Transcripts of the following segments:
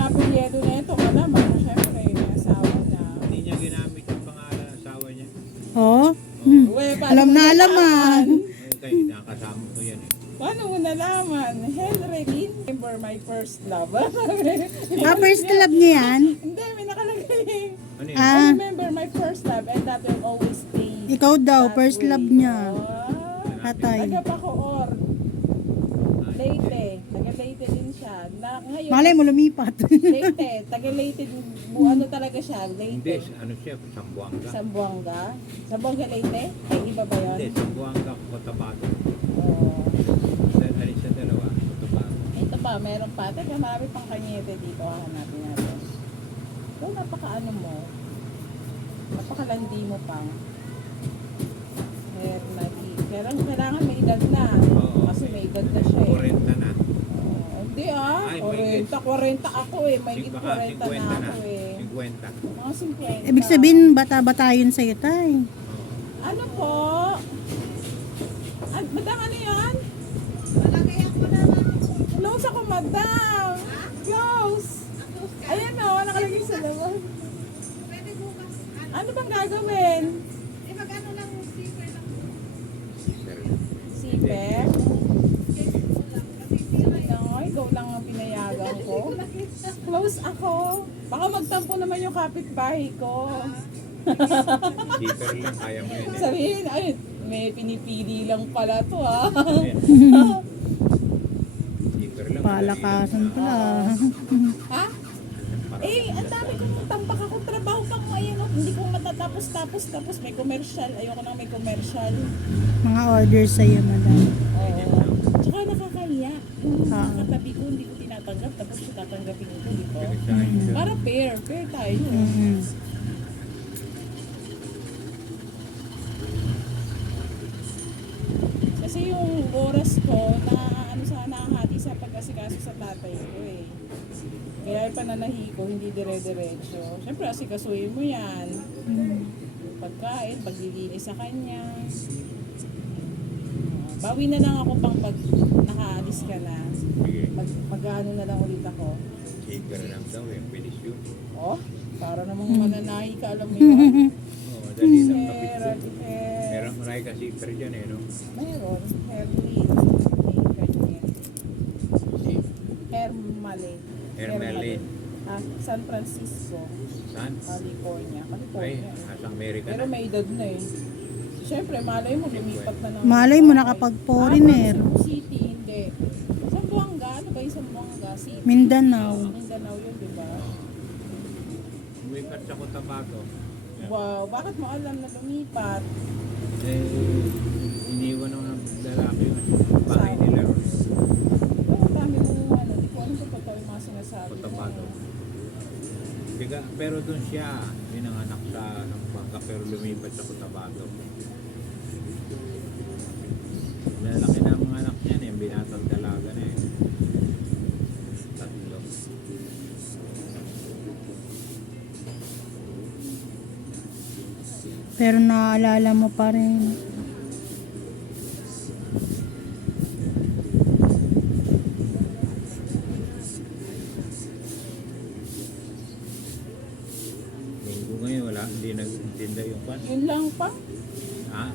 pinapilyedo na ito, malaman, syempre, may asawa na. Hindi niya ginamit yung pangalan ng asawa niya. Oh, Uwe, paano alam mo na alam nalaman? Kaya nakasama ko yan eh. Paano mo nalaman? Henry Lynn, remember my first love. first love niya yan? Hindi, may nakalagay. Ano yun? I Ah, remember my first love and that will always stay. ikaw daw, that first way. love niya. Ah, Tatay. taga Bacoor. Leyte. Taga Leyte din siya. Na, ngayon, Malay mo lumipat. Leyte. Taga Leyte. Ano talaga siya? Hindi, Leyte. ano siya, Sambuanga. Sambuanga. Sambuanga Leyte? Ay, iba ba yun? Hindi, Sambuanga, Cotabato. Oo. Alin sa dalawa, Cotabato. Ito pa, meron pa. Teka, marami pang kanyete dito. Hahanapin natin. So, napaka-ano mo. Napakalandi mo pang. Pero kailangan may edad na. Oo. Kasi may edad na siya eh. 40 na. Hindi Ay, may 40 ako eh. May Baka 40 na ako eh. 50. Mga 50. Ibig sabihin, bata-bata yun sa'yo, tay. Ano po? Madam, ano yan? Close ako, madam. Close. Ayan o, nakalagay sa labas. Ano bang gagawin? Siper? No, ikaw lang ang pinayagan ko. Close ako. Baka magtampo naman yung kapitbahay ko. Keeper lang, kaya mo yun eh. Sabihin, ay, may pinipili lang pala to ah. Keeper lang. Palakasan pala. Ha? Eh, ang dami kong tampak ako trabaho pang ayan, oh, hindi ko matatapos tapos may commercial. Ayoko nang may commercial. Mga orders sa'yo, madam. Oo. Tsaka nakakahiya. Yung Ah. katabi ko, hindi ko tinatanggap. Tapos siya tatanggapin ko dito. Pinagsahin ko. Para fair tayo. Mm-hmm. Kasi yung oras ko, nakahati sa pag-asikaso sa tatay ko eh. Kaya yung pananahi ko, hindi dire-diretso. Siyempre, asikasuhin mo yan. Pagkain, paglilinis sa kanya. Bawi na lang ako pang pag nakaalis ka na. Sige. Mag-ano na lang ulit ako. Keeper lang daw eh, bilis yun. Oh, para namang mananahi ka, alam mo yun. Oo, madali lang kapit Pero, ko. Meron marami ka keeper dyan eh, no? meron, Herlin, Hermale. Hermelin. San Francisco, Saan? California. Ay, California. nasa Amerika Pero na. may edad na eh. Siyempre, malay mo, lumipat na ng... Malay mo, nakapag-foreigner. Cebu City, hindi. Zamboanga, ano ba yung Zamboanga City? Mindanao. Mindanao yun, di ba? Lumipat sa Cotabato. Wow, bakit mo alam na lumipat? Eh, iniwan ng lalaki yung bahay nila ron. Oh, dami mo ano, di ko alam kung totoo yung mga sinasabi mo. Cotabato. Pero doon siya, pinanganak sa Bangka pero lumipat sa Cotabato. Lalaki na ang mga anak niya eh, binatang dalaga na eh. Tatlo. Pero naaalala mo pa rin. Linggo ngayon, wala, hindi nagtinda yung pan. Yun lang pa?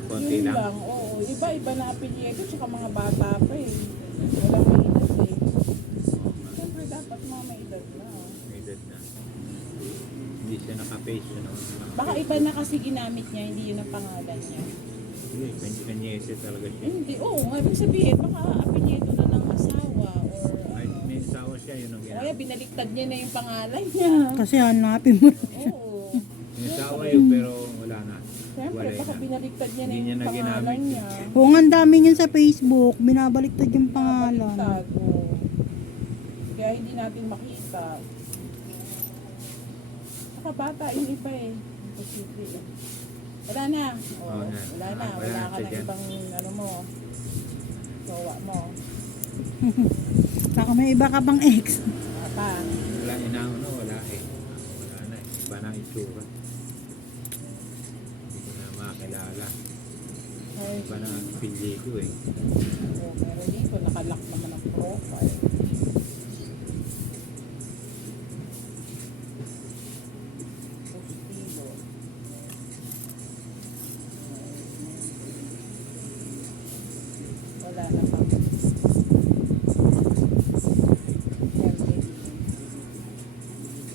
Konti Yun lang. lang, oo. Iba-iba na apelyido, tsaka mga bata pa eh. Walang may edad eh. Siyempre dapat mga may edad na. May edad na. Hindi siya naka-face, ano? Baka iba na kasi ginamit niya, hindi yun ang pangalan niya. Hindi, kanyese talaga siya. Hindi, oo. Ibig sabihin, baka apelyido na ng asawa or Ay, ano. may asawa siya, yun ang O ginagawa. kaya binaliktad niya na yung pangalan niya. Kasi hanapin mo. Oo. May asawa yun, pero wala na. Siyempre, Wala baka na. binaliktad niya na Hindi niya yung na pangalan ginamit. niya. Oo nga, ang dami niyan sa Facebook. Binabaliktad yung pangalan. Baliktad, oo. Kaya hindi natin makita. Saka bata, yun iba eh. Imposible eh. Wala na. Oo, Oo na. wala na. Wala Wala na ka siya na dyan. ibang ano mo. Jowa mo. Baka may iba ka bang ex. Wala pa. Wala inaano, wala eh. Wala na eh. Iba na ang itsura. Hindi ko na makakilala. Ay, Iba na ang pili ko eh. oo, pero dito, nakalock naman ang profile.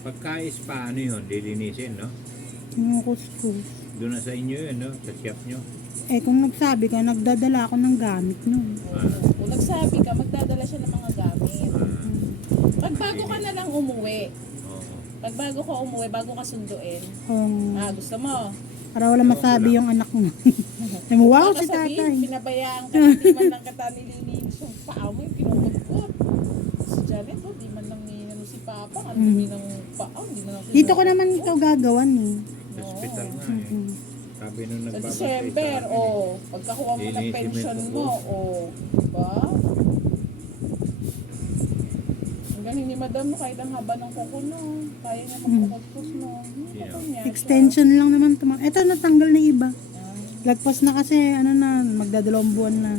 Pagka-spa, ano yun? Lilinisin, no? Yung kuskus. Doon na sa inyo yun, no? Sa shop nyo. Eh kung nagsabi ka, nagdadala ako ng gamit nun. Kung nagsabi ka, magdadala siya ng mga gamit. Pag bago ka na lang umuwi, Oo. pag bago ka umuwi, bago ka sunduin, Kung gusto mo, para wala masabi yung anak mo. Eh, wow, baka si tatay. sabihin, pinabayaan ka, hindi man lang kita nililinis yung paa mo, yung kinukot-kot. Si Janet, di man lang ninano si Papa, ang dumi ng paa, hindi man lang Dito ko naman ito gagawan eh. Sa hospital nga eh. Mm. Sabi nung Sa nagbabantay December, sa akin, pagkakuha mo ng Linisin mo pension yung mo, diba? Hanggang hindi madam mo, kahit ang haba ng kuko no, kaya niya magkukot-kot no. Extension lang naman ito. Ito natanggal na iba. Lagpas na kasi, ano na, magdadalawang buwan na.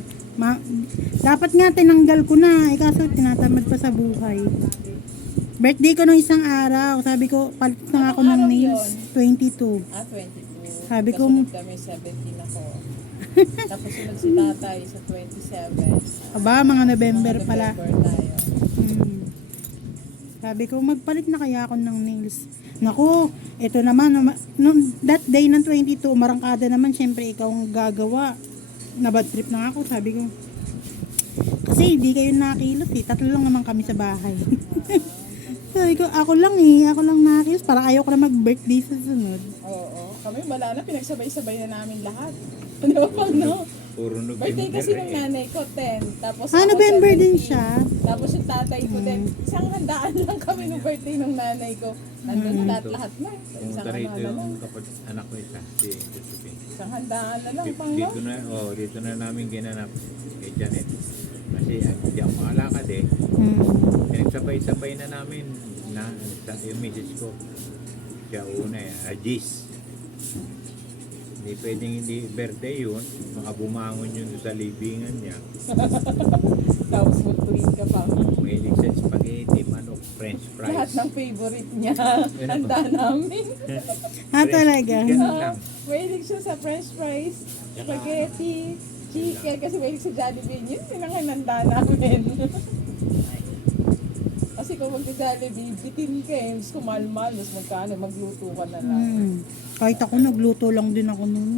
Dapat nga tinanggal ko na, eh kaso tinatamad pa sa buhay. Birthday ko nung isang araw, sabi ko, palit na nga ako ng Anong araw nails, 22. 22. Sabi ko, Kasunod kami, 17 ako. Tapos sunod si tatay sa 27. aba, mga November pala. November tayo. Sabi ko, magpalit na kaya ako ng nails. Naku, ito naman, that day ng 22, marangkada naman, syempre ikaw ang gagawa. Nabad trip na ako, sabi ko. Kasi hindi kayo nakakilot eh, tatlo lang naman kami sa bahay. Sabi ko, ako lang nakakilot, para ayaw ko na mag-birthday sa sunod. Oo. Kami wala na, pinagsabay-sabay na namin lahat. Di ba pag no? puro November Birthday kasi ng eh. nanay ko, 10. Tapos November 17. din siya. Tapos yung tatay ko din. Isang handaan lang kami ng birthday ng nanay ko. Nandun na lahat-lahat na. Isang Pumunta rito ano na lang. yung anak ko isa, si Josephine. Isang handaan na lang pang Dito na, dito na namin ginanap kay Janet. Kasi hindi ako makalakad eh. Pinagsabay-sabay na namin na sa yung message ko. Siya una eh, Ajis. Hindi pwedeng hindi birthday yun. Makabumangon yun sa libingan niya. Tapos mag-tweet ka pa. Mahilig sa spaghetti, manok, french Lahat fries. ng favorite niya. Handa namin. Talaga. Ganun lang. Mahilig siya sa french fries, spaghetti, chicken. Kasi mahilig sa Jollibee. Yun ang hinanda namin. Kasi kung mag-Jollibee, bitin ka eh. Gusto ko mahal-mahal. Tapos magkano, magluto ka na lang. Kahit ako nagluto lang din ako nun.